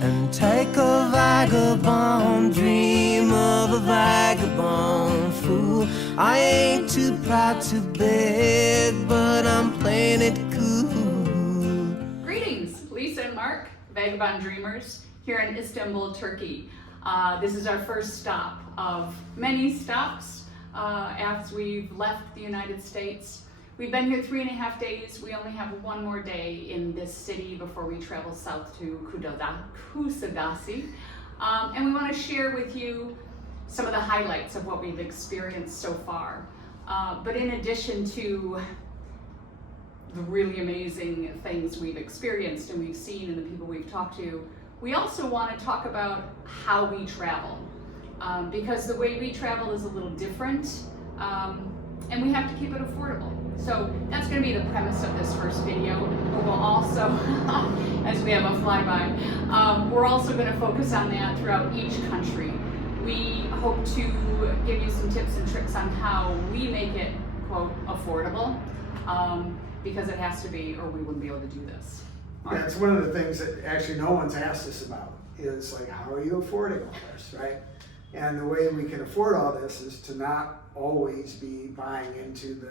and take a vagabond dream of a vagabond fool. I ain't too proud to beg, but I'm playing it cool. Greetings, Lisa and Mark, Vagabond Dreamers, here in Istanbul, Turkey. This is our first stop of many stops as we've left the United States. We've been here 3.5 days. We only have one more day in this city before we travel south to Kusadasi. And we want to share with you some of the highlights of what we've experienced so far. But in addition to the really amazing things we've experienced and we've seen and the people we've talked to, we also want to talk about how we travel. Because the way we travel is a little different, and we have to keep it affordable. So that's going to be the premise of this first video, but we'll also, as we have a flyby, we're also going to focus on that throughout each country. We hope to give you some tips and tricks on how we make it, quote, affordable, because it has to be, or we wouldn't be able to do this. Yeah, it's one of the things that actually no one's asked us about, is like, how are you affording all this, right? And the way we can afford all this is to not always be buying into the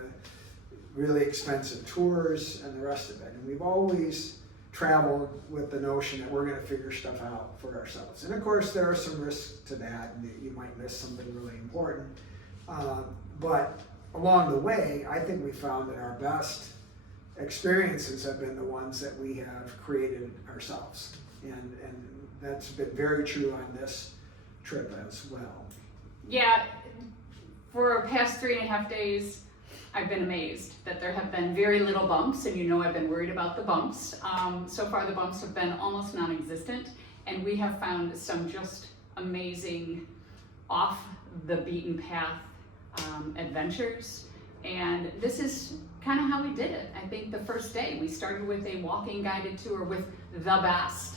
really expensive tours and the rest of it. And we've always traveled with the notion that we're going to figure stuff out for ourselves. And of course, there are some risks to that, and you might miss something really important. But along the way, I think we found that our best experiences have been the ones that we have created ourselves. And that's been very true on this trip as well. Yeah, for the past 3.5 days, I've been amazed that there have been very little bumps, and you know I've been worried about the bumps. So far the bumps have been almost non-existent, and we have found some just amazing off the beaten path adventures, and this is kind of how we did it. I think the first day we started with a walking guided tour with the best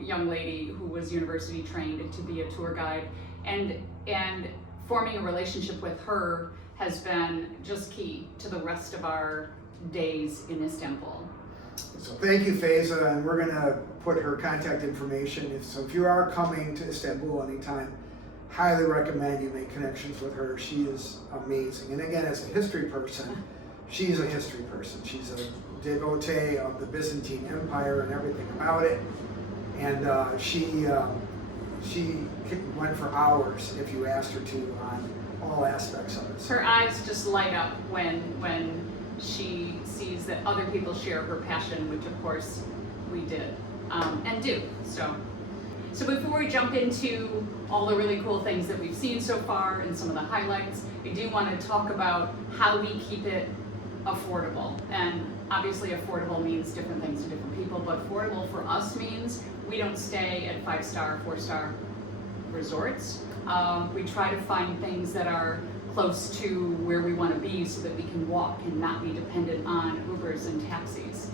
young lady who was university trained to be a tour guide, and forming a relationship with her has been just key to the rest of our days in Istanbul. So thank you, Feeza, and we're going to put her contact information. If you are coming to Istanbul anytime, highly recommend you make connections with her. She is amazing. And again, as a history person, she's a history person. She's a devotee of the Byzantine Empire and everything about it. And she went for hours if you asked her to on all aspects of it. Her eyes just light up when she sees that other people share her passion, which of course we did and do. So before we jump into all the really cool things that we've seen so far and some of the highlights, I do want to talk about how we keep it affordable. And obviously affordable means different things to different people, but affordable for us means we don't stay at 5-star, 4-star resorts. We try to find things that are close to where we want to be so that we can walk and not be dependent on Ubers and taxis.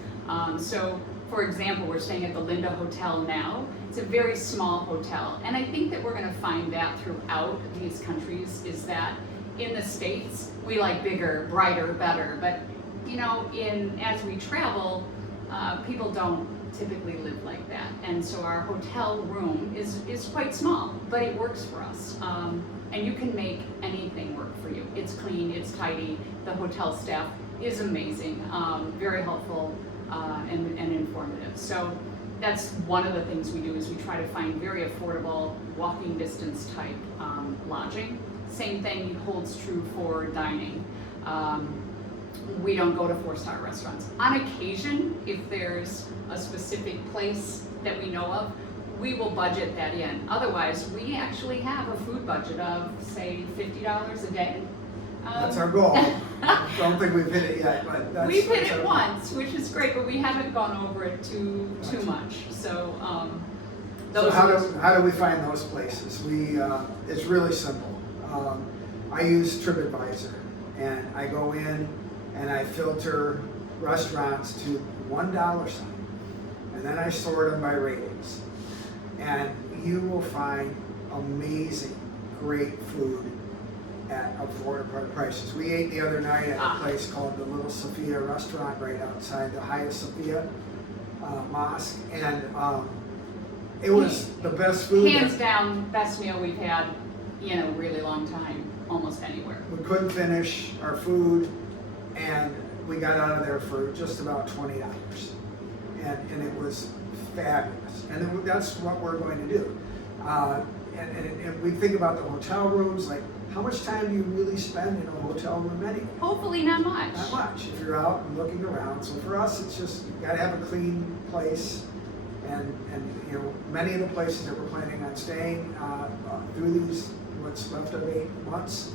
So for example, we're staying at the Linda Hotel now. It's a very small hotel, and I think that we're going to find that throughout these countries, is that in the States we like bigger, brighter, better, but you know, as we travel, people don't typically live like that, and so our hotel room is quite small, but it works for us, and you can make anything work for you. It's clean, it's tidy, the hotel staff is amazing, very helpful and informative. So that's one of the things we do, is we try to find very affordable walking distance type lodging. Same thing holds true for dining. We don't go to 4-star restaurants. On occasion, if there's a specific place that we know of, we will budget that in. Otherwise, we actually have a food budget of, say, $50 a day. That's our goal. Don't think we've hit it yet, but we've hit it once, which is great, but we haven't gone over it too much. So, how do we find those places? It's really simple. I use TripAdvisor, and I go in and I filter restaurants to $1 sign, and then I sort them by ratings, and you will find amazing, great food at affordable prices. We ate the other night at a place called the Little Sophia restaurant right outside the Hagia Sophia Mosque, and It was the best food. Hands down, best meal we've had, really long time, almost anywhere. We couldn't finish our food, and we got out of there for just about $20. And it was fabulous. And then that's what we're going to do. And we think about the hotel rooms, like how much time do you really spend in a hotel room anyway? Hopefully not much. Not much, if you're out and looking around. So for us, it's just, you gotta have a clean place. And many of the places that we're planning on staying through these, what's left of 8 months,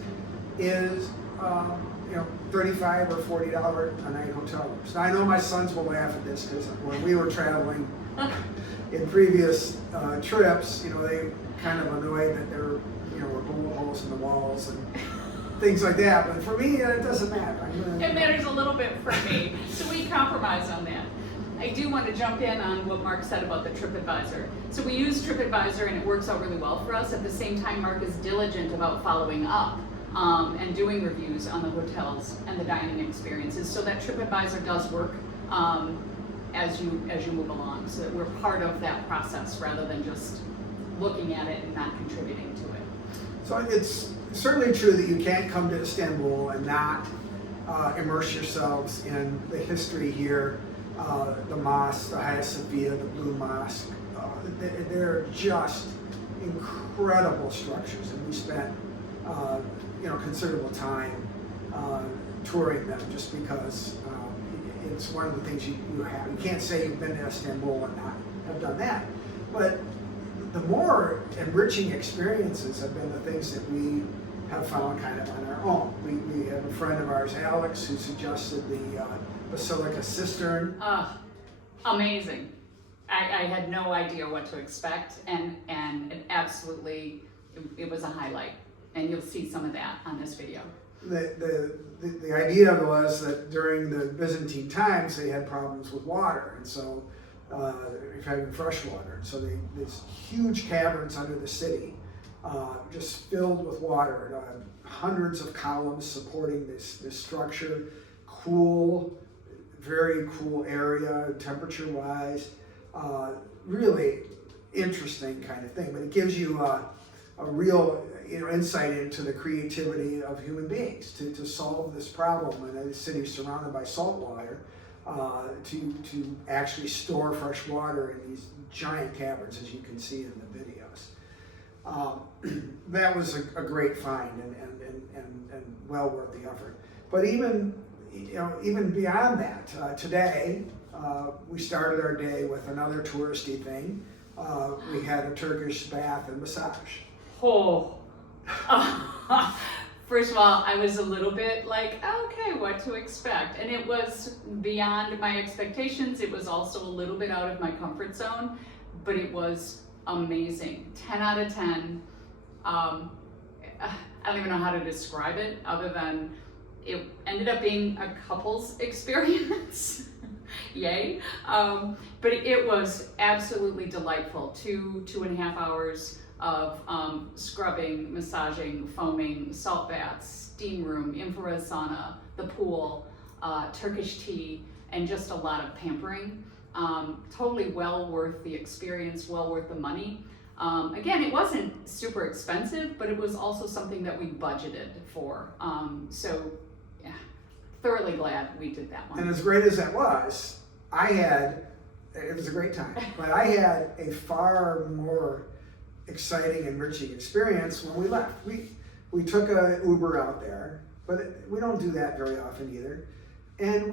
is $35 or $40 a night hotel rooms. Now I know my sons will laugh at this because when we were traveling in previous trips, they kind of annoyed that there were bullet holes in the walls and things like that. But for me, it doesn't matter. It matters a little bit for me, so we compromise on that. I do want to jump in on what Mark said about the TripAdvisor. So we use TripAdvisor and it works out really well for us. At the same time, Mark is diligent about following up and doing reviews on the hotels and the dining experiences, so that TripAdvisor does work as you move along, so that we're part of that process rather than just looking at it and not contributing to it. So it's certainly true that you can't come to Istanbul and not immerse yourselves in the history here. The mosque, the Hagia Sophia, the Blue Mosque, they're just incredible structures, and we spent considerable time touring them just because it's one of the things you have. You can't say you've been to Istanbul and not have done that. But the more enriching experiences have been the things that we have found kind of on our own. We have a friend of ours, Alex, who suggested the Basilica Cistern. Amazing. I had no idea what to expect, and it absolutely, it was a highlight. And you'll see some of that on this video. The idea was that during the Byzantine times, they had problems with water, and so having fresh water. So these huge caverns under the city, just filled with water, hundreds of columns supporting this structure, cool, very cool area, temperature-wise, really interesting kind of thing. But it gives you a real insight into the creativity of human beings to solve this problem in a city surrounded by salt water, to actually store fresh water in these giant caverns, as you can see in the videos. That was a great find and well worth the effort. But even beyond that, today we started our day with another touristy thing. We had a Turkish bath and massage. Oh. First of all, I was a little bit like, okay, what to expect? And it was beyond my expectations. It was also a little bit out of my comfort zone, but it was amazing. 10 out of 10. I don't even know how to describe it other than it ended up being a couple's experience. Yay. But it was absolutely delightful. 2.5 hours of scrubbing, massaging, foaming, salt baths, steam room, infrared sauna, the pool, Turkish tea, and just a lot of pampering. Totally well worth the experience, well worth the money. Again, it wasn't super expensive, but it was also something that we budgeted for. So yeah, thoroughly glad we did that one. And as great as that was, it was a great time, but I had a far more exciting, enriching experience when we left. We took a Uber out there, but we don't do that very often either. And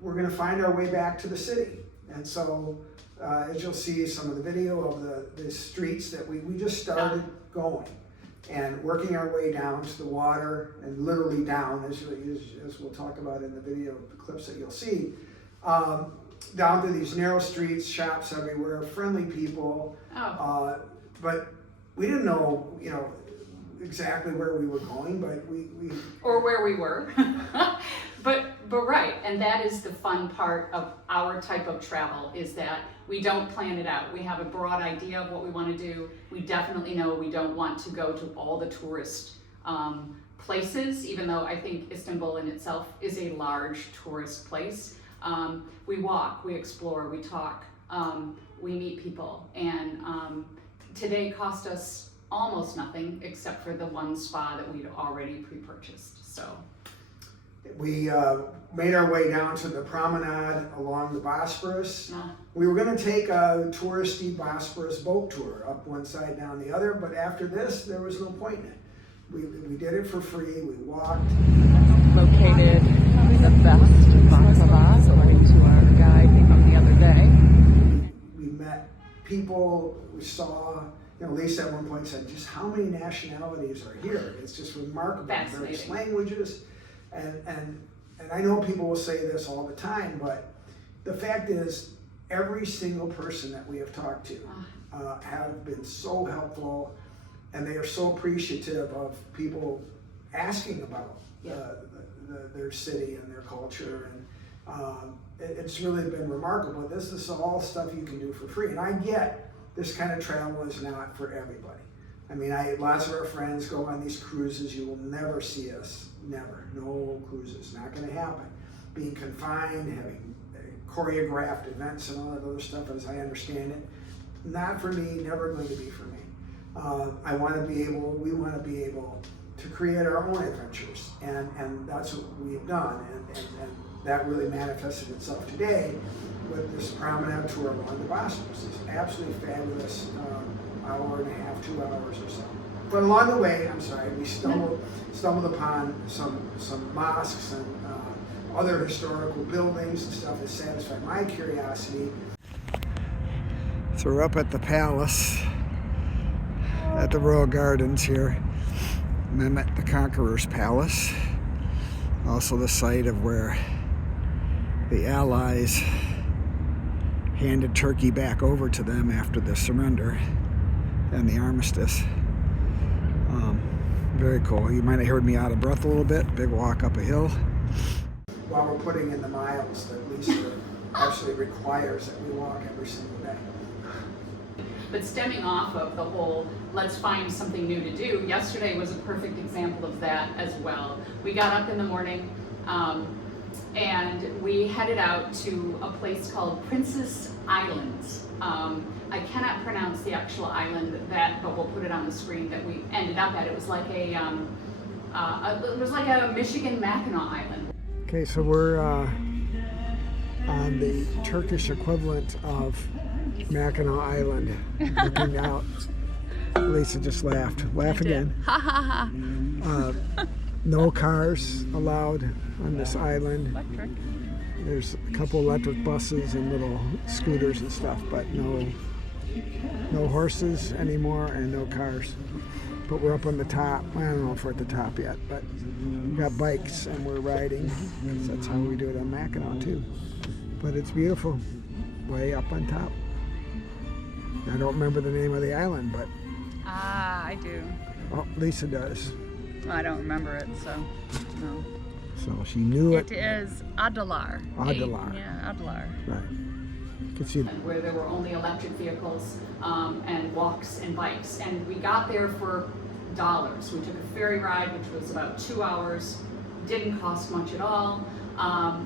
we're going to find our way back to the city. And so, as you'll see some of the video of the streets that we just started going and working our way down to the water, and literally down, as we'll talk about in the video, the clips that you'll see, down through these narrow streets, shops everywhere, friendly people. But we didn't know, exactly where we were going, but we or where we were. But right, and that is the fun part of our type of travel, is that we don't plan it out. We have a broad idea of what we want to do. We definitely know we don't want to go to all the tourist places, even though I think Istanbul in itself is a large tourist place. We walk, we explore, we talk. we meet people. And today cost us almost nothing except for the one spa that we'd already pre-purchased. So we made our way down to the promenade along the Bosphorus. uh, We were going to take a touristy Bosphorus boat tour up one side, down the other, but after this, there was no point in it. We did it for free. We walked. Located the best baklava, according to our guide from the other day. We met people. We saw. Lisa at one point said, "Just how many nationalities are here? It's just remarkable. Various languages." And I know people will say this all the time, but the fact is, every single person that we have talked to have been so helpful, and they are so appreciative of people asking about their city and their culture, and it's really been remarkable. This is all stuff you can do for free, and I get this kind of travel is not for everybody. I mean, lots of our friends go on these cruises. You will never see us. Never. No cruises. Not going to happen. Being confined, having choreographed events and all that other stuff, as I understand it. Not for me. Never going to be for me. we want to be able to create our own adventures. And that's what we've done. And that really manifested itself today with this promenade tour along the Bosphorus. It's absolutely fabulous, hour and a half, 2 hours or so. But along the way, we stumbled upon some mosques and other historical buildings and stuff that satisfied my curiosity. So we're up at the palace at the Royal Gardens here, Mehmet the Conqueror's palace. Also the site of where the Allies handed Turkey back over to them after the surrender and the armistice. Very cool. You might have heard me out of breath a little bit. Big walk up a hill. While we're putting in the miles that Lisa absolutely requires that we walk every single day. But stemming off of the whole, let's find something new to do, yesterday was a perfect example of that as well. We got up in the morning and we headed out to a place called Princess Islands. I cannot pronounce the actual island but we'll put it on the screen that we ended up at. It was like a Michigan Mackinac Island. Okay, so we're on the Turkish equivalent of Mackinac Island, looking out. Lisa just laughed. Laugh again. Ha ha ha. No cars allowed on this island. Electric. There's a couple electric buses and little scooters and stuff, but no horses anymore and no cars. But we're up on the top. I don't know if we're at the top yet, but we've got bikes and we're riding, because that's how we do it on Mackinac too. But it's beautiful, way up on top. I don't remember the name of the island, but... Ah, I do. Oh, Lisa does. I don't remember it, so no. So she knew it. It is Adalar. Adalar. Yeah, Adalar. Right. You can see where there were only electric vehicles and walks and bikes. And we got there for $. We took a ferry ride, which was about 2 hours. Didn't cost much at all.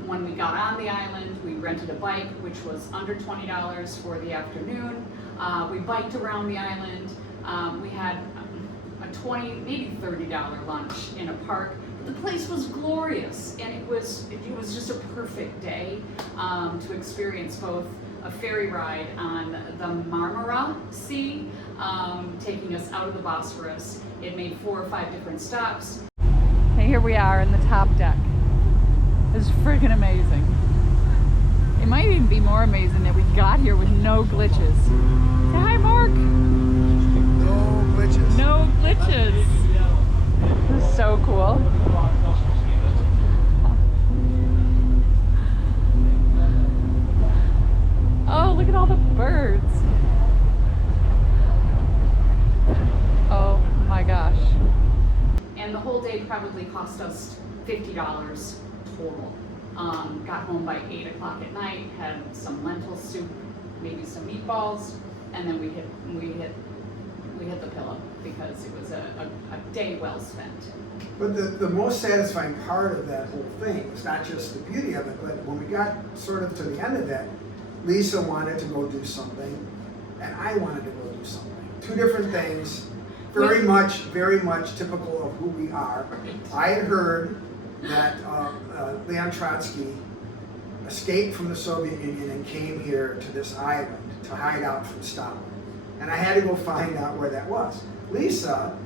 When we got on the island, we rented a bike, which was under $20 for the afternoon. We biked around the island. We had a $20, maybe $30 lunch in a park. The place was glorious, and it was just a perfect day to experience both a ferry ride on the Marmara Sea, taking us out of the Bosphorus. It made 4 or 5 different stops. And here we are in the top deck. It's freaking amazing. It might even be more amazing that we got here with no glitches. Say hi, Mark. no glitches. No glitches. This is so cool. Oh, look at all the birds. Oh my gosh. And the whole day probably cost us $50 total. Got home by 8 o'clock at night, had some lentil soup, maybe some meatballs, and then we hit the pillow because it was a day well spent. But the most satisfying part of that whole thing was not just the beauty of it, but when we got sort of to the end of it, Lisa wanted to go do something, and I wanted to go do something. Two different things, very much typical of who we are. I had heard that Leon Trotsky escaped from the Soviet Union and came here to this island to hide out from Stalin. And I had to go find out where that was. Lisa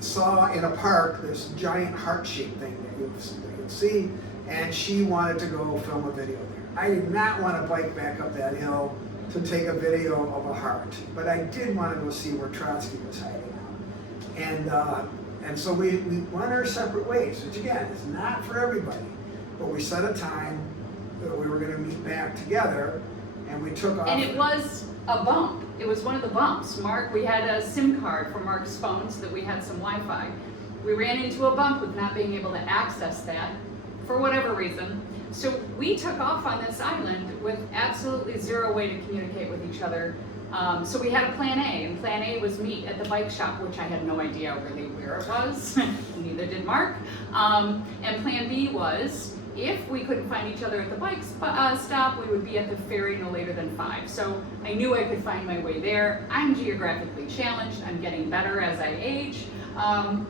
saw in a park this giant heart-shaped thing that you'll see, and she wanted to go film a video there. I did not want to bike back up that hill to take a video of a heart, but I did want to go see where Trotsky was hiding out. And so we went our separate ways, which again is not for everybody, but we set a time that we were going to meet back together, and we took off. And it was a bump. It was one of the bumps. We had a SIM card for Mark's phone so that we had some Wi-Fi. We ran into a bump with not being able to access that for whatever reason. So we took off on this island with absolutely zero way to communicate with each other. So we had a plan A, and plan A was meet at the bike shop, which I had no idea really where it was. Neither did Mark. And plan B was, if we couldn't find each other at the bike stop, we would be at the ferry no later than 5. So I knew I could find my way there. I'm geographically challenged. I'm getting better as I age.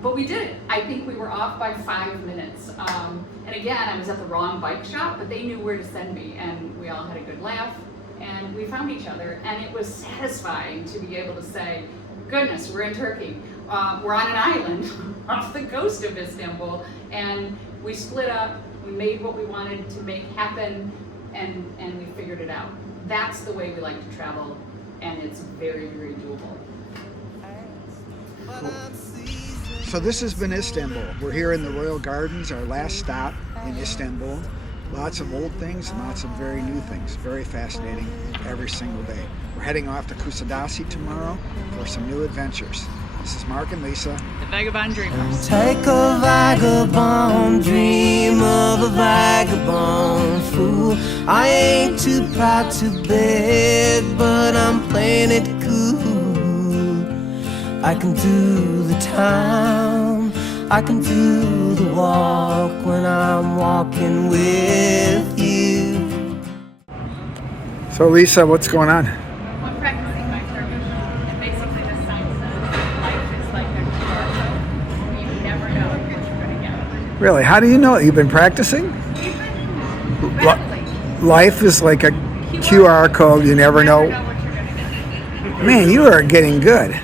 But we did it. I think we were off by 5 minutes. And again, I was at the wrong bike shop, but they knew where to send me, and we all had a good laugh, and we found each other. And it was satisfying to be able to say, goodness, we're in Turkey. We're on an island off the coast of Istanbul, and we split up. We made what we wanted to make happen, and we figured it out. That's the way we like to travel, and it's very, very doable. So this has been Istanbul. We're here in the Royal Gardens, our last stop in Istanbul. Lots of old things and lots of very new things. Very fascinating every single day. We're heading off to Kusadasi tomorrow for some new adventures. This is Mark and Lisa, The Vagabond Dreamers. Take a vagabond dream of a vagabond fool. I ain't too proud to beg, but I'm playing it cool. I can do the town, I can do the walk when I'm walking with you. So Lisa, what's going on? I'm practicing my Turkish, and basically this sign says, life is like a QR code. You never know what you're going to get. Really, how do you know? You've been practicing? Rapidly. Life is like a QR code, you never know. What you're going to get. Man, you are getting good.